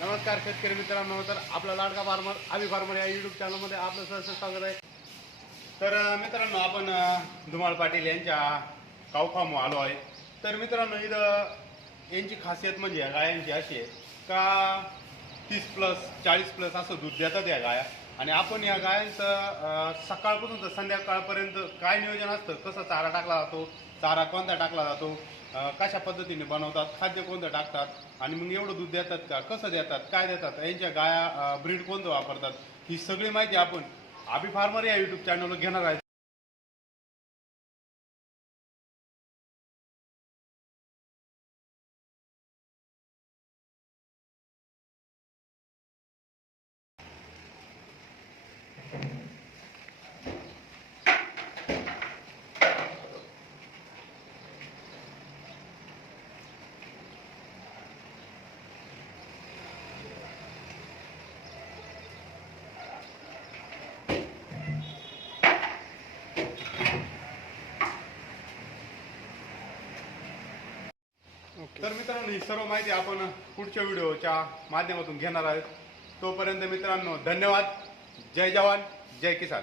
नमस्कार शेतकरी मित्रांनो तर आपला लाडका फार्मर आबी फार्मर या युट्यूब चॅनलमध्ये आपलं सहर्ष स्वागत आहे. तर मित्रांनो आपण धुमाळ पाटील यांच्या कावफार्म आलो आहे. तर मित्रांनो इथं यांची खासियत म्हणजे या गायांची अशी आहे का तीस प्लस चाळीस प्लस असं दूध देतात या गाया. आणि आपण या गायांचं सकाळपासून तर संध्याकाळपर्यंत काय नियोजन असतं? कसं चारा टाकला जातो? चारा कोणता टाकला जातो? कशा पद्धतीने बनवतात? खाद्य कोणतं टाकतात? आणि मग एवढं दूध देतात का? कसं देतात? काय देतात? यांच्या गाया ब्रीड कोणतं वापरतात? ही सगळी माहिती आपण आबी फार्मर या यूट्यूब चॅनलवर घेणार आहे. तर मित्रांनो ही सर्व माहिती आपण पुढच्या व्हिडिओच्या माध्यमातून घेणार आहोत. तोपर्यंत मित्रांनो धन्यवाद. जय जवान जय किसान.